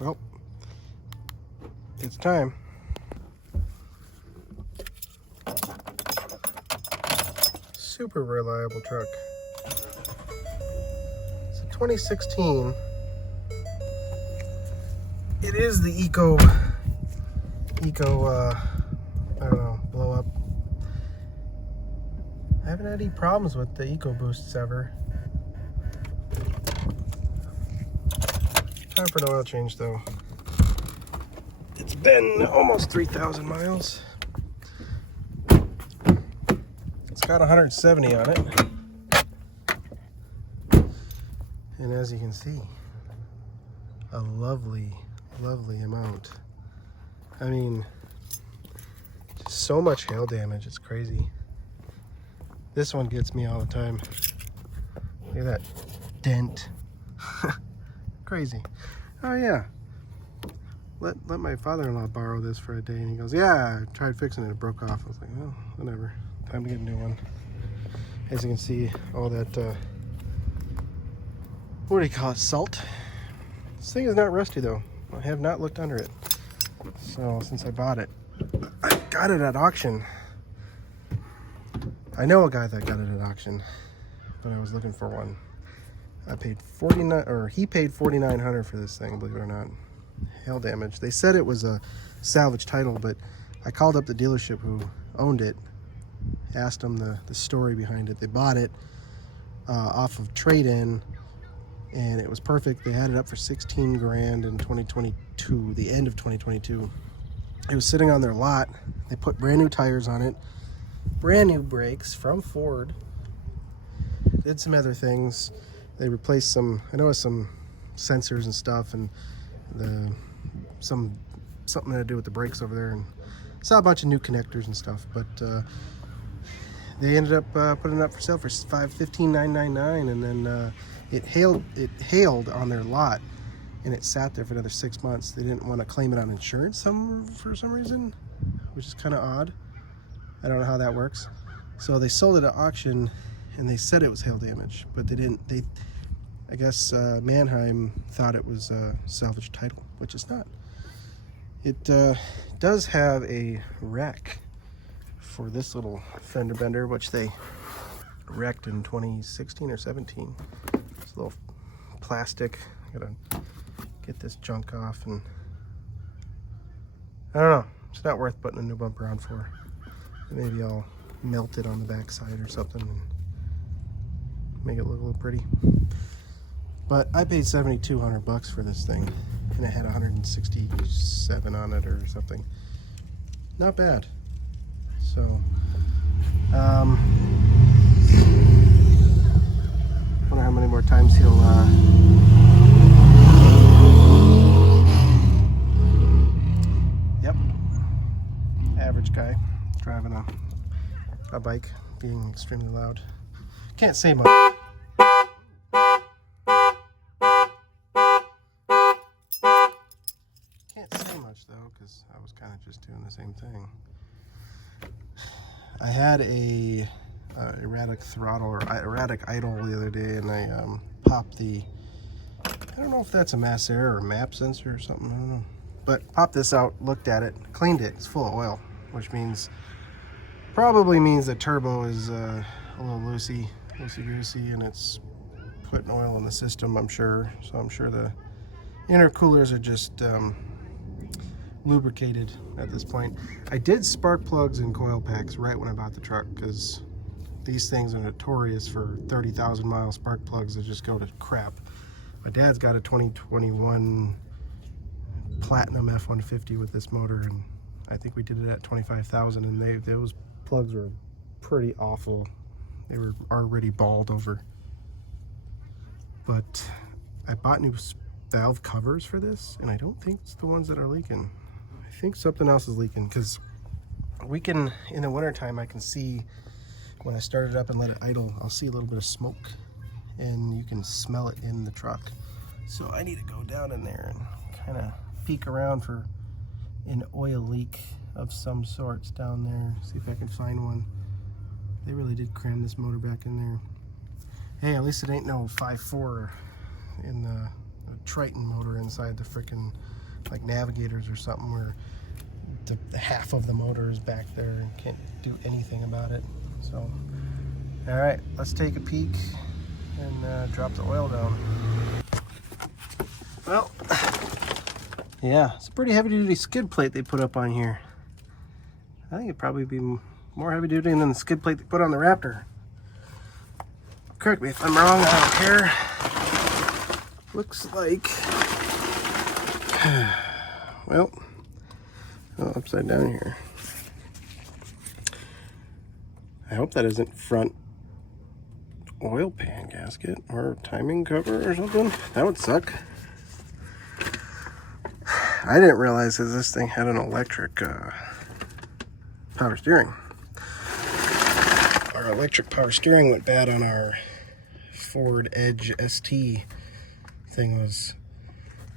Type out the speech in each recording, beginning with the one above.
Well, it's time. Super reliable truck. It's a 2016. It is the Eco, I don't know, blow up. I haven't had any problems with the EcoBoosts ever. Time for an oil change though. It's been almost 3,000 miles. It's got 170 on it. And as you can see, a lovely, lovely amount. I mean, just so much hail damage, it's crazy. This one gets me all the time. Look at that dent. Crazy. Oh yeah. Let my father-in-law borrow this for a day, and he goes, yeah, I tried fixing it, it broke off. I was like, well, whatever. Time to get a new one. As you can see, all that, what do you call it, salt? This thing is not rusty though. I have not looked under it. So, since I bought it, I got it at auction. I know a guy that got it at auction, but I was looking for one. I paid he paid $4,900 for this thing, believe it or not. Hail damage. They said it was a salvage title, but I called up the dealership who owned it, asked them the story behind it. They bought it off of trade-in, and it was perfect. They had it up for 16 grand in 2022, the end of 2022. It was sitting on their lot. They put brand new tires on it, brand new brakes from Ford, did some other things. They replaced some, I know, some sensors and stuff, and something to do with the brakes over there, and saw a bunch of new connectors and stuff. But they ended up putting it up for sale for $15,999, and then it hailed on their lot, and it sat there for another 6 months. They didn't want to claim it on insurance for some reason, which is kind of odd. I don't know how that works. So they sold it at auction, and they said it was hail damage, but they didn't. I guess Manheim thought it was a salvage title, which it's not. It does have a wreck for this little fender bender, which they wrecked in 2016 or 17. It's a little plastic. I gotta get this junk off, and I don't know. It's not worth putting a new bumper on for. Maybe I'll melt it on the backside or something and make it look a little pretty. But I paid $7,200 for this thing, and it had 167 on it or something. Not bad. So, wonder how many more times he'll yep, average guy driving a bike, being extremely loud. Can't say much. Can't say much though, because I was kind of just doing the same thing. I had a erratic throttle or erratic idle the other day, and I popped the, I don't know if that's a mass error or map sensor or something, I don't know. But popped this out, looked at it, cleaned it. It's full of oil, which probably means the turbo is a little loosey-goosey, and it's putting oil in the system, I'm sure. So I'm sure the intercoolers are just lubricated at this point. I did spark plugs and coil packs right when I bought the truck, because these things are notorious for 30,000 mile spark plugs that just go to crap. My dad's got a 2021 Platinum F-150 with this motor, and I think we did it at 25,000, and those plugs were pretty awful. They were already balled over. But I bought new valve covers for this, and I don't think it's the ones that are leaking. I think something else is leaking, because in the wintertime, I can see when I start it up and let it idle, I'll see a little bit of smoke, and you can smell it in the truck. So I need to go down in there and kind of peek around for an oil leak of some sorts down there. See if I can find one. They really did cram this motor back in there. Hey, at least it ain't no 5.4 in Triton motor inside the freaking like Navigators or something, where the half of the motor is back there and can't do anything about it. So, all right, let's take a peek and drop the oil down. Well, yeah, it's a pretty heavy-duty skid plate they put up on here. I think it'd probably be more heavy-duty than the skid plate they put on the Raptor. Correct me if I'm wrong, I don't care. Looks like, well, upside down here. I hope that isn't front oil pan gasket or timing cover or something. That would suck. I didn't realize that this thing had an electric power steering. Our electric power steering went bad on our Ford Edge ST thing.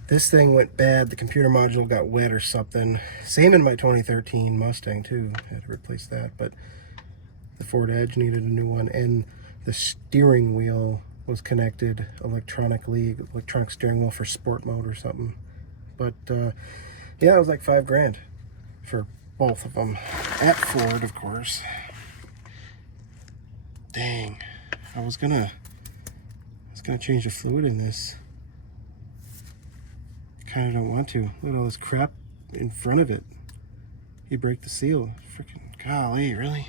This thing went bad. The computer module got wet or something. Same in my 2013 Mustang too. I had to replace that, but the Ford Edge needed a new one, and the steering wheel was connected electronically, electronic steering wheel for sport mode or something. But yeah, it was like $5,000 for both of them at Ford, of course. Dang, I was gonna change the fluid in this. Kind of don't want to. Look at all this crap in front of it. You break the seal. Freaking golly, really?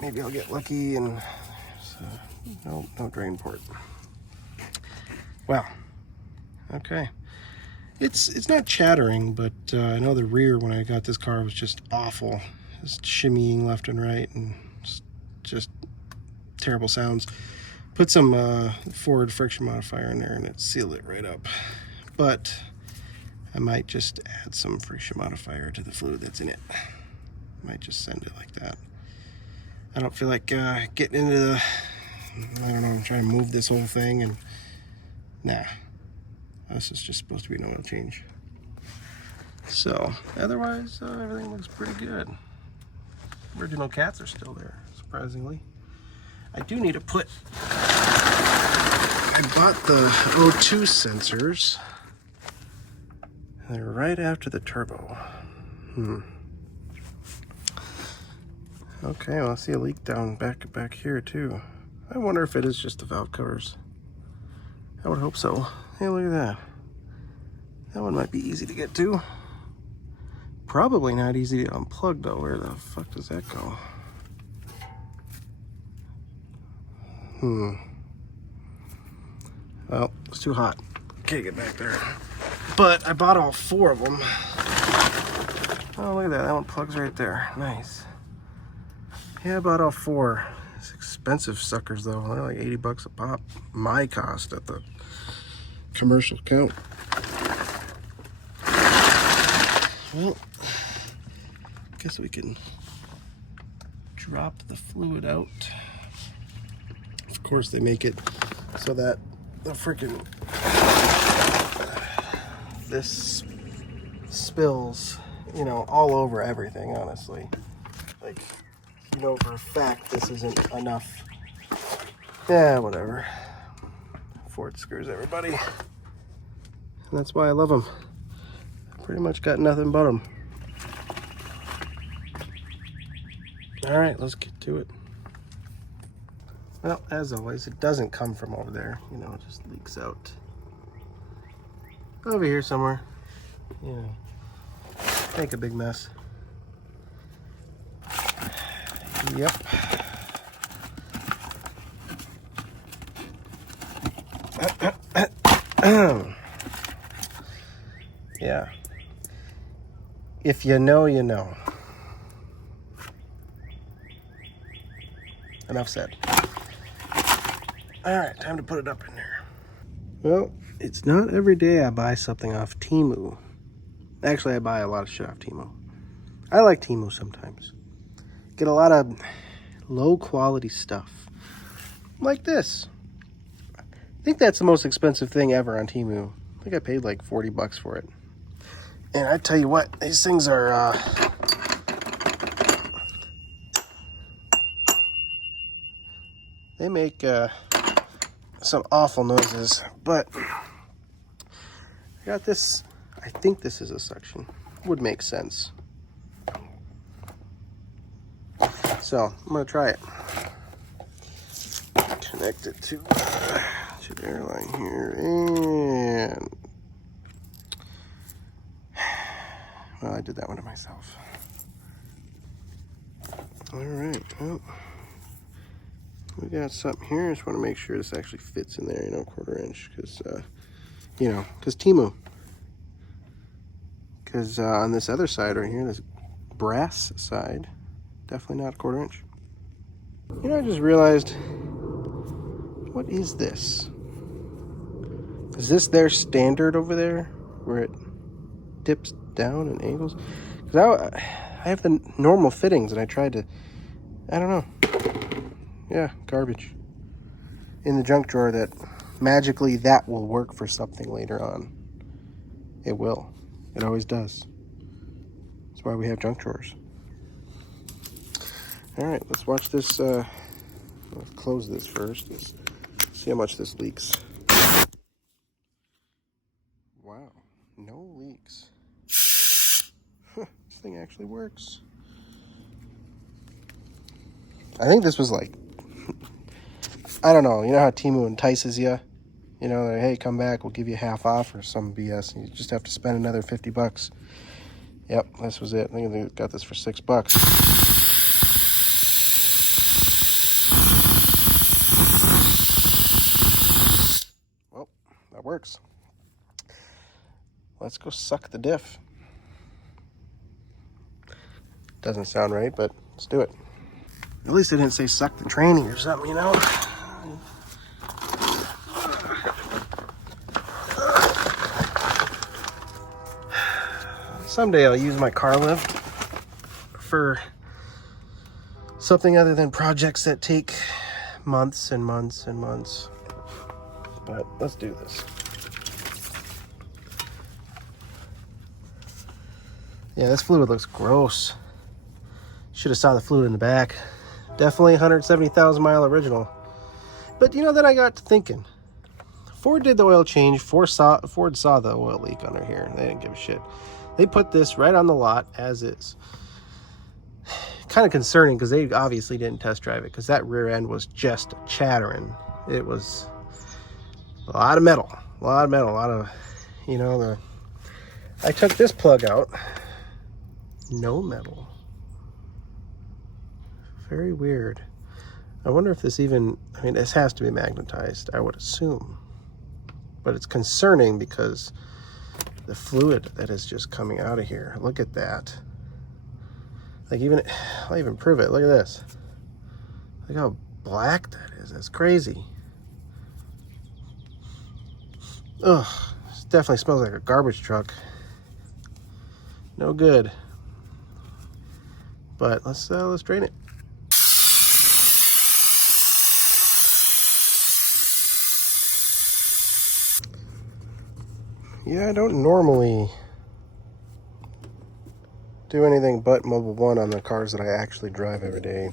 Maybe I'll get lucky and no drain port. Well, okay. It's not chattering, but I know the rear when I got this car was just awful. It's shimmying left and right and just terrible sounds. Put some Ford friction modifier in there and it sealed it right up. But I might just add some friction modifier to the fluid that's in it. Might just send it like that. I don't feel like getting into the, I don't know, I'm trying to move this whole thing, and nah. This is just supposed to be an oil change. So, otherwise, everything looks pretty good. Original cats are still there, surprisingly. I do need to put, I bought the O2 sensors. They're right after the turbo. Okay, well, I see a leak down back here too. I wonder if it is just the valve covers. I would hope so. Hey, look at that. That one might be easy to get to. Probably not easy to unplug though. Where the fuck does that go? Well, it's too hot. Can't get back there. But I bought all 4 of them. Oh, look at that. That one plugs right there. Nice. Yeah, I bought all 4. It's expensive suckers though. They're like $80 a pop. My cost at the commercial count. Well, guess we can drop the fluid out. Of course, they make it so that the freaking this spills, you know, all over everything, honestly. Like, you know for a fact this isn't enough. Yeah, whatever. Ford screws everybody. And that's why I love them. Pretty much got nothing but them. All right, let's get to it. Well, as always, it doesn't come from over there. You know, it just leaks out. Over here somewhere. Yeah. Make a big mess. Yep. Yeah. If you know, you know. Enough said. All right, time to put it up in there. Well, it's not every day I buy something off Temu. Actually, I buy a lot of shit off Temu. I like Temu sometimes. Get a lot of low quality stuff. Like this. I think that's the most expensive thing ever on Temu. I think I paid like $40 for it. And I tell you what, these things are they make some awful noises, but I got this. I think this is a suction. Would make sense. So I'm gonna try it. Connect it to the airline here, and well, I did that one to myself. All right, well, we got something here. I just want to make sure this actually fits in there, you know, 1/4 inch, because because Temu. Because on this other side right here, this brass side, definitely not 1/4 inch. You know, I just realized, what is this? Is this their standard over there, where it dips down and angles? Because I have the normal fittings, and I tried to, I don't know. Yeah, garbage. In the junk drawer that magically that will work for something later on. It will. It always does. That's why we have junk drawers. All right, let's watch this. Let's close this first. Let's see how much this leaks. Wow, no leaks. This thing actually works. I think this was like, I don't know. You know how Temu entices you? You know, like, hey, come back, we'll give you half off or some BS. And you just have to spend another $50. Yep, this was it. I think they got this for $6. Well, that works. Let's go suck the diff. Doesn't sound right, but let's do it. At least I didn't say suck the tranny or something, you know? Someday I'll use my car lift for something other than projects that take months and months and months. But let's do this. Yeah, this fluid looks gross. Should have saw the fluid in the back. Definitely 170,000 mile original. But you know, then I got to thinking. Ford did the oil change. Ford saw the oil leak under here. They didn't give a shit. They put this right on the lot as is. Kind of concerning because they obviously didn't test drive it, because that rear end was just chattering. It was a lot of metal. A lot of, you know, I took this plug out. No metal. Very weird. I wonder if this even, I mean, this has to be magnetized, I would assume. But it's concerning because the fluid that is just coming out of here, look at that. Like, even, I'll even prove it. Look at this. Look how black that is. That's crazy. Ugh, it definitely smells like a garbage truck. No good. But let's drain it. Yeah, I don't normally do anything but Mobil 1 on the cars that I actually drive every day.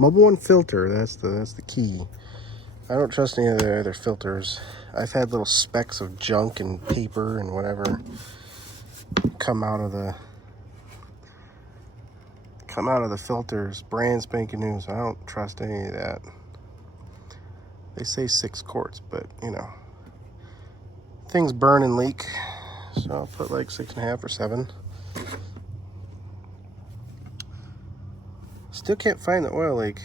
Mobil 1 filter, that's the key. I don't trust any of the other filters. I've had little specks of junk and paper and whatever come out of the filters, brand spanking new, so I don't trust any of that. They say 6 quarts, but you know, things burn and leak, so I'll put like 6.5 or 7. Still can't find the oil leak.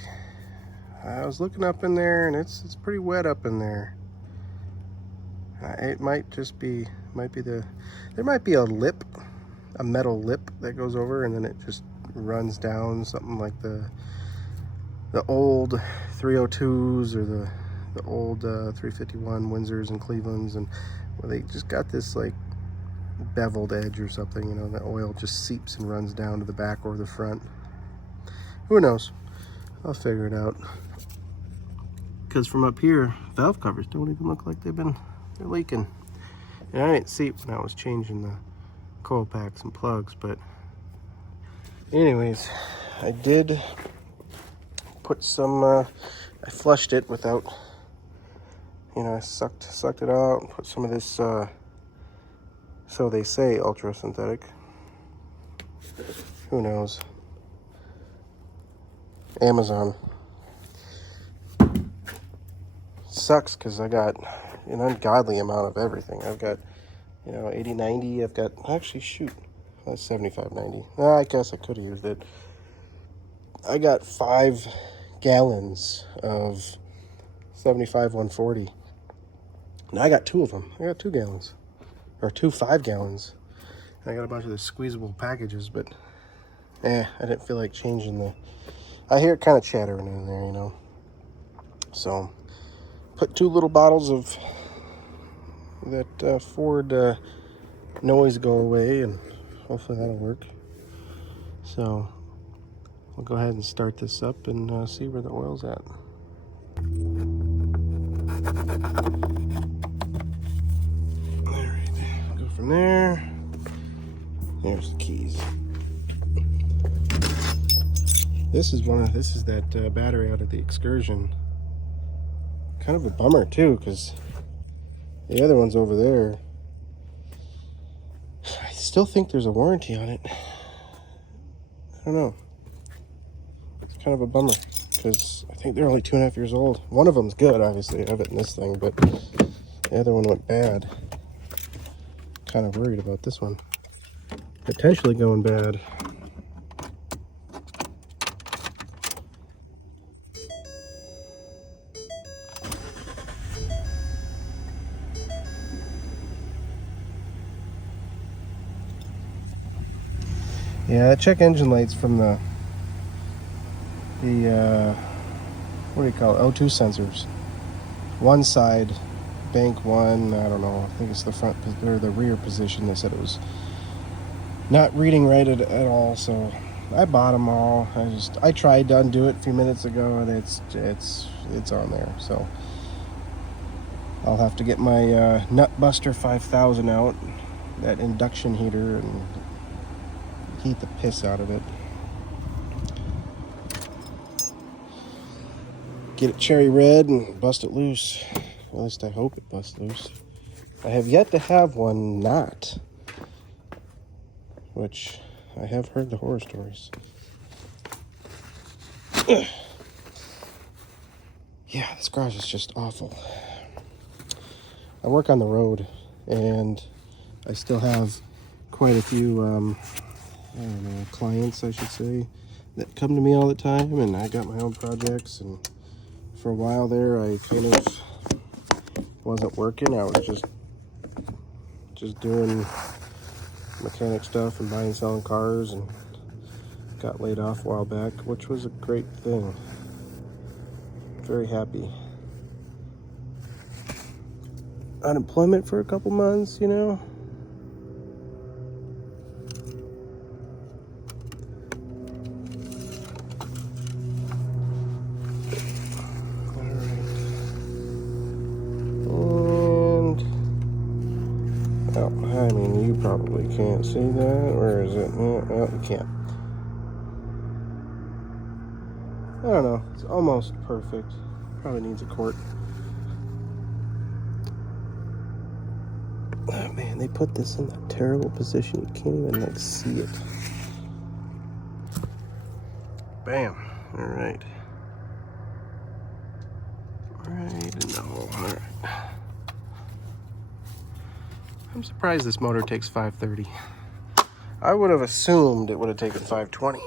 I was looking up in there, and it's pretty wet up in there. It might just be, there might be a lip, a metal lip that goes over, and then it just runs down, something like the old 302s or the old 351 Windsors and Clevelands, and where they just got this like beveled edge or something, you know, the oil just seeps and runs down to the back or the front. Who knows? I'll figure it out. Because from up here, valve covers don't even look like they're leaking. And I didn't see it when I was changing the coil packs and plugs, but anyways, I did put some, I flushed it without You know, I sucked it out and put some of this, so they say, ultra synthetic. Who knows? Amazon. Sucks because I got an ungodly amount of everything. I've got, 80, 90. I've got, actually, shoot, that's 75, 90. I guess I could have used it. I got 5 gallons of 75 140. And I got 2 of them. I got 2 gallons. Or 2 5 gallons. And I got a bunch of the squeezable packages, but I didn't feel like changing the... I hear it kind of chattering in there, So, put 2 little bottles of that Ford noise go away, and hopefully that'll work. So, we'll go ahead and start this up and see where the oil's at. Alright, go from there. There's the keys. This is that battery out of the Excursion. Kind of a bummer too, because the other one's over there. I still think there's a warranty on it. I don't know. It's kind of a bummer because I think they're only 2.5 years old. One of them's good, obviously. I have it in this thing, but the other one went bad. Kind of worried about this one potentially going bad. Yeah, check engine lights from the what do you call it? O2 sensors. One side, bank 1, I don't know, I think it's the front or the rear position. They said it was not reading right at all, so I bought them all. I tried to undo it a few minutes ago, and it's on there. So I'll have to get my Nutbuster 5000 out, that induction heater, and heat the piss out of it. Get it cherry red and bust it loose. At least I hope it busts loose. I have yet to have one not, which I have heard the horror stories. Yeah, this garage is just awful. I work on the road, and I still have quite a few I don't know, clients, I should say, that come to me all the time, and I got my own projects, and for a while there, I kind of wasn't working. I was just doing mechanic stuff and buying and selling cars, and got laid off a while back, which was a great thing. Very happy. Unemployment for a couple months, I mean, you probably can't see that. Where is it? Oh, you can't. I don't know. It's almost perfect. Probably needs a quart. Oh, man, they put this in that terrible position. You can't even, see it. Bam. All right. Right. No. All right. I'm surprised this motor takes 530. I would have assumed it would have taken 520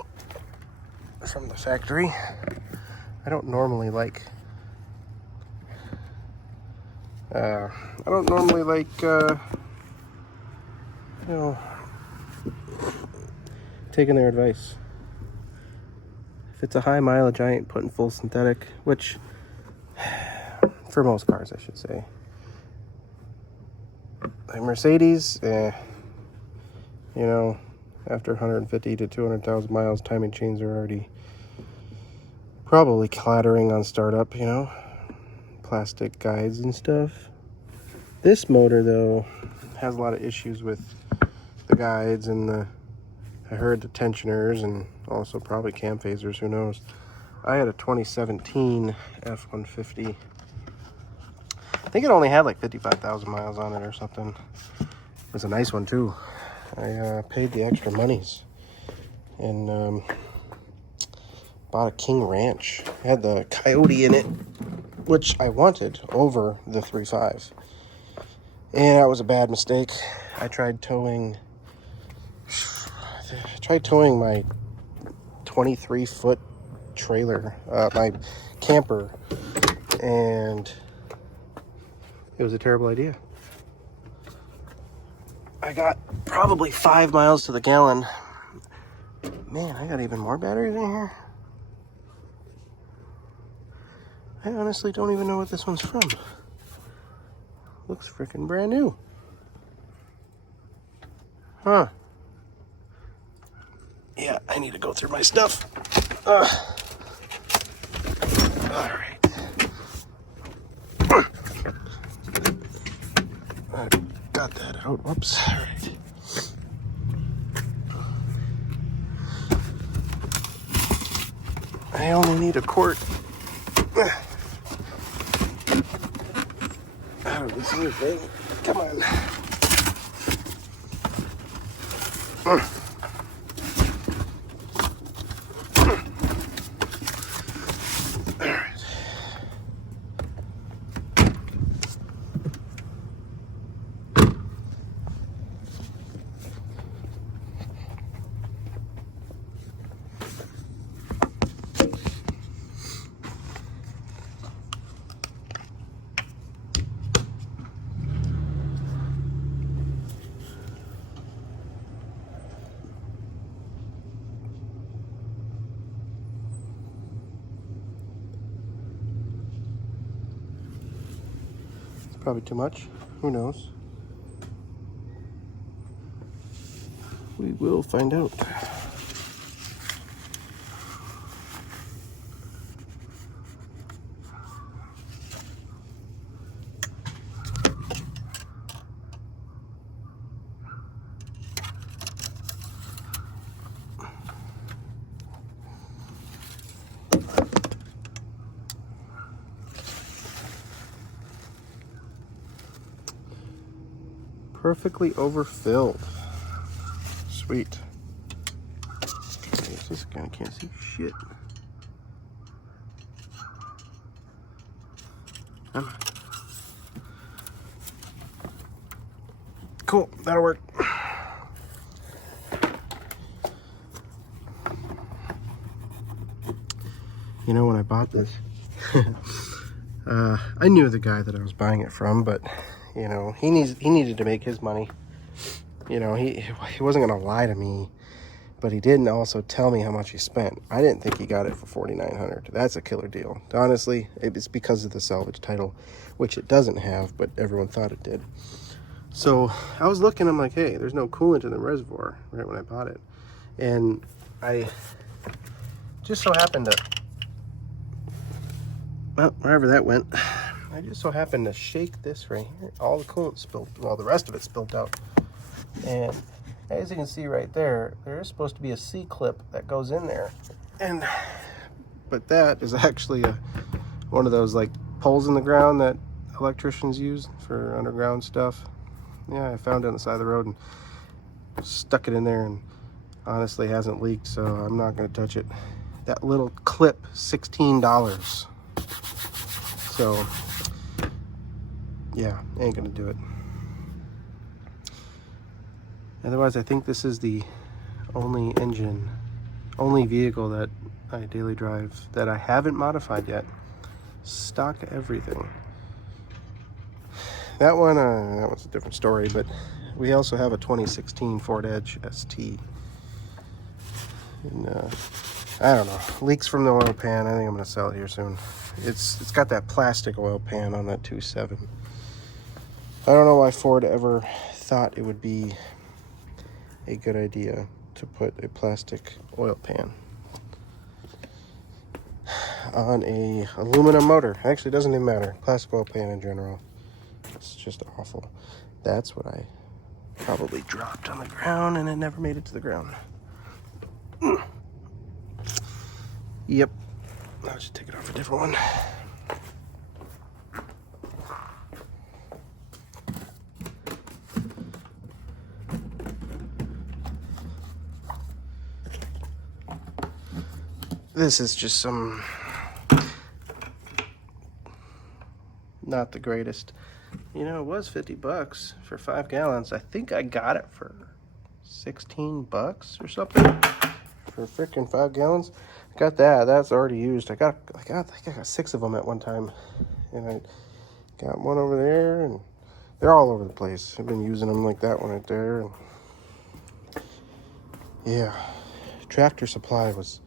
from the factory. I don't normally like taking their advice. If it's a high mileage, I ain't putting full synthetic, which for most cars, I should say. Like Mercedes, after 150 to 200,000 miles, timing chains are already probably clattering on startup, plastic guides and stuff. This motor, though, has a lot of issues with the guides and I heard the tensioners and also probably cam phasers, who knows. I had a 2017 F-150. I think it only had like 55,000 miles on it or something. It was a nice one too. I paid the extra monies and bought a King Ranch. It had the Coyote in it, which I wanted over the 3.5. And that was a bad mistake. I tried towing my 23-foot trailer, my camper, and it was a terrible idea. I got probably 5 miles to the gallon. Man, I got even more batteries in here. I honestly don't even know what this one's from. Looks freaking brand new. Huh. Yeah, I need to go through my stuff. All right. I got that out. Whoops. All right. I only need a quart out of this new thing. Come on. All right. Probably too much. Who knows? We will find out. Perfectly overfilled. Sweet. This guy can't see shit. Come on. Cool, that'll work. You know, when I bought this, I knew the guy that I was buying it from, but you know, he needed to make his money. You know, he wasn't gonna lie to me, but he didn't also tell me how much he spent. I didn't think he got it for $4,900. That's a killer deal. Honestly, it's because of the salvage title, which it doesn't have, but everyone thought it did. So I was looking, I'm like, hey, there's no coolant in the reservoir right when I bought it. And I just so happened to, well, wherever that went, I just so happened to shake this right here. All the coolant spilled, well, the rest of it spilled out. And as you can see right there, there is supposed to be a C-clip that goes in there. But that is actually one of those like poles in the ground that electricians use for underground stuff. Yeah, I found it on the side of the road and stuck it in there, and honestly hasn't leaked, so I'm not going to touch it. That little clip, $16. So yeah, ain't gonna do it. Otherwise, I think this is the only vehicle that I daily drive that I haven't modified yet. Stock everything. That one, that was a different story, but we also have a 2016 Ford Edge ST. And I don't know, leaks from the oil pan. I think I'm gonna sell it here soon. It's got that plastic oil pan on that 2.7. I don't know why Ford ever thought it would be a good idea to put a plastic oil pan on a aluminum motor. Actually, it doesn't even matter. Plastic oil pan in general, it's just awful. That's what I probably dropped on the ground, and it never made it to the ground. Yep, I'll just take it off a different one. This is just some, not the greatest. You know, it was 50 bucks for 5 gallons. I think I got it for 16 bucks or something for freaking 5 gallons. I got that. That's already used. I think I got 6 of them at one time, and I got one over there, and they're all over the place. I've been using them like that one right there. And yeah, Tractor Supply was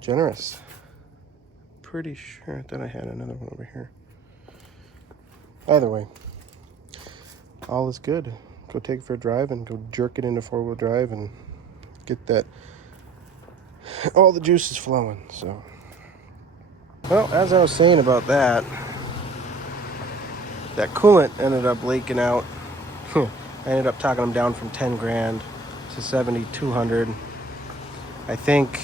generous. Pretty sure that I had another one over here. Either way, all is good. Go take it for a drive and go jerk it into 4-wheel drive and get that, all the juices flowing. So, well, as I was saying about that coolant ended up leaking out. I ended up talking them down from 10 grand to 7,200. I think,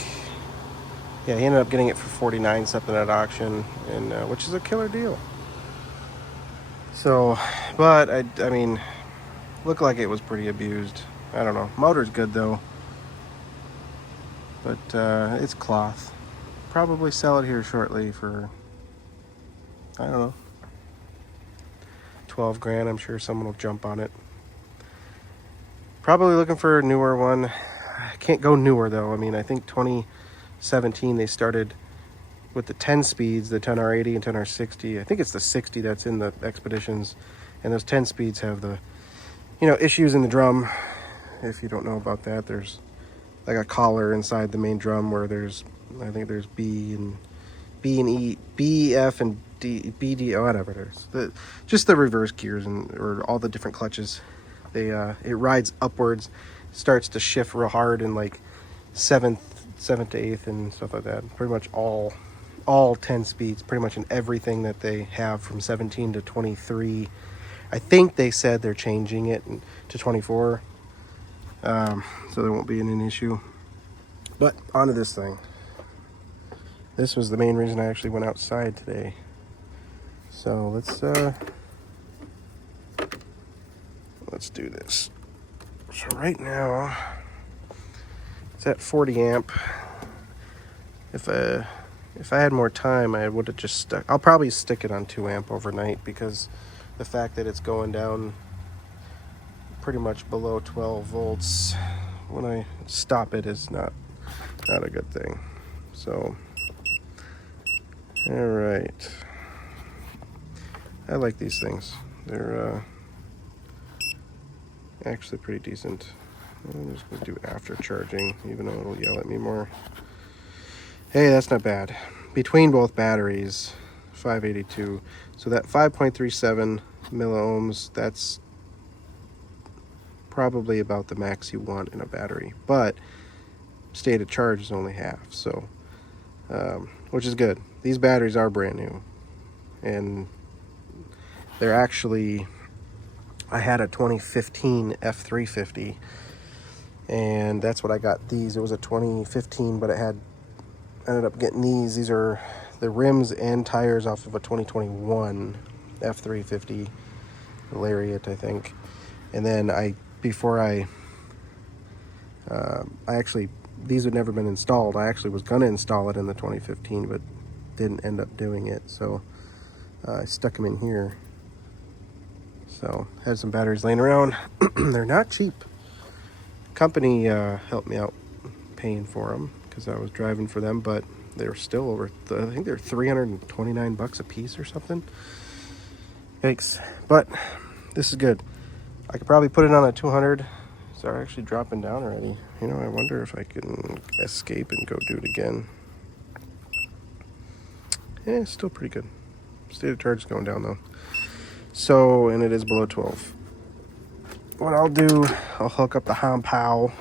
yeah, he ended up getting it for 49 something at auction, and which is a killer deal. So, but I mean, looked like it was pretty abused. I don't know. Motor's good though, but it's cloth. Probably sell it here shortly for, I don't know, 12 grand. I'm sure someone will jump on it. Probably looking for a newer one. I can't go newer though. I mean, I think 2017 they started with the 10 speeds, the 10R80 and 10R60. I think it's the 60 that's in the Expeditions, and those 10 speeds have the, you know, issues in the drum. If you don't know about that, there's like a collar inside the main drum where there's, I think there's B and E, B, F, and D, B, D, or whatever. There's just the reverse gears or all the different clutches. It rides upwards, starts to shift real hard in like 7th to 8th and stuff like that. Pretty much all 10 speeds, pretty much in everything that they have from 17 to 23. I think they said they're changing it to 24, so there won't be an issue. But onto this thing. This was the main reason I actually went outside today. So let's do this. So right now it's at 40 amp. If I had more time, I would have just stuck. I'll probably stick it on 2 amp overnight, because the fact that it's going down pretty much below 12 volts when I stop it is not a good thing. So, all right. I like these things. They're actually pretty decent. I'm just gonna do after charging, even though it'll yell at me more. Hey, that's not bad. Between both batteries, 582. So that 5.37 milliohms, that's probably about the max you want in a battery. But state of charge is only half, so which is good. These batteries are brand new, and they're actually, I had a 2015 F350, and that's what I got these. It was a 2015, but it had, ended up getting these. These are the rims and tires off of a 2021 F350 Lariat, I think. And then actually, these had never been installed. I actually was gonna install it in the 2015, but didn't end up doing it. So I stuck them in here. So had some batteries laying around. They're not cheap. Company helped me out paying for them because I was driving for them, but they were still over, I think they're 329 bucks a piece or something. Yikes. But this is good. I could probably put it on a 200. They're actually dropping down already. You know, I wonder if I can escape and go do it again. Yeah, it's still pretty good. State of charge is going down though. So, and it is below 12. What I'll do, I'll hook up the Hampao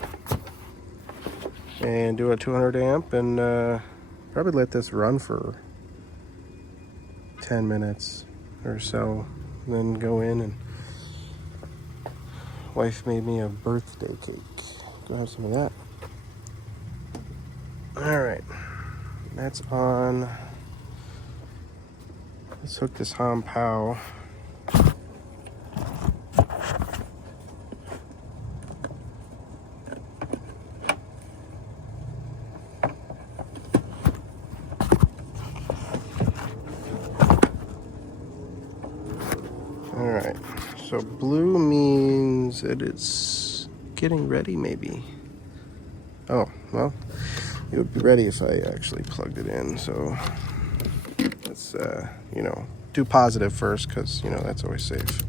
and do a 200 amp and probably let this run for 10 minutes or so. And then go in, and wife made me a birthday cake. Go have some of that. All right, that's on. Let's hook this Hampao. So blue means that it's getting ready, maybe. Oh, well, it would be ready if I actually plugged it in. So let's, do positive first, because, that's always safe.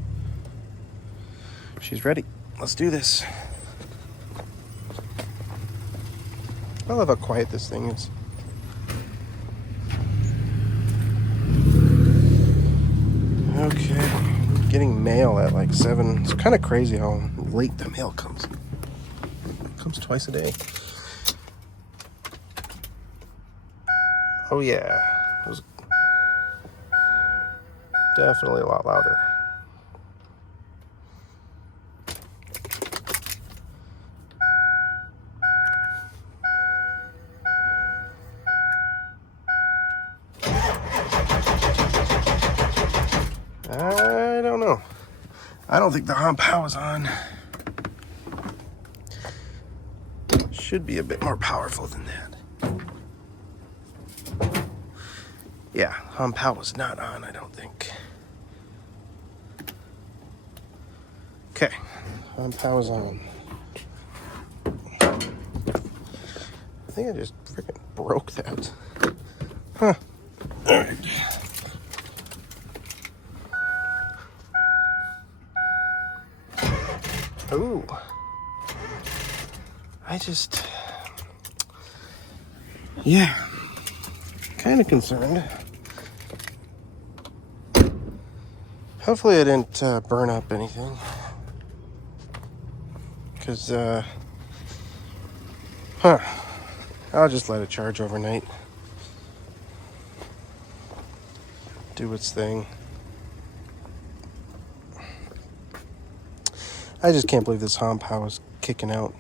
She's ready. Let's do this. I love how quiet this thing is. Okay, getting mail at like 7. It's kind of crazy how late the mail comes. It comes twice a day. Oh yeah, it was definitely a lot louder. I don't know. I don't think the hum power is on. Should be a bit more powerful than that. Yeah, hum power is not on, I don't think. Okay, hum power is on. I think I just freaking broke that. Huh. All right. Ooh. Yeah, kind of concerned. Hopefully I didn't burn up anything. Because, I'll just let it charge overnight. Do its thing. I just can't believe this hum power is kicking out.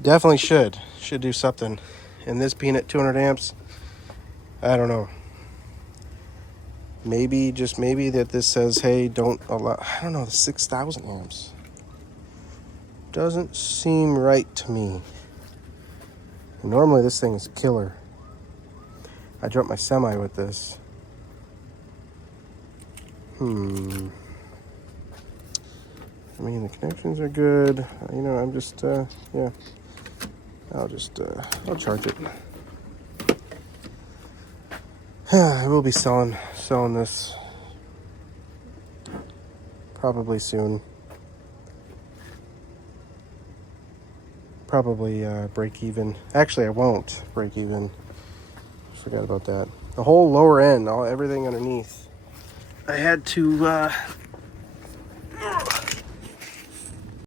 Definitely should do something. And this being at 200 amps, I don't know. Maybe, just maybe, that this says, hey, don't allow, I don't know, the 6,000 amps. Doesn't seem right to me. Normally this thing is killer. I dropped my semi with this. I mean, the connections are good. I'm just, yeah. I'll charge it. I will be selling this probably soon. Probably break even. Actually, I won't break even. Forgot about that. The whole lower end, everything underneath, I had to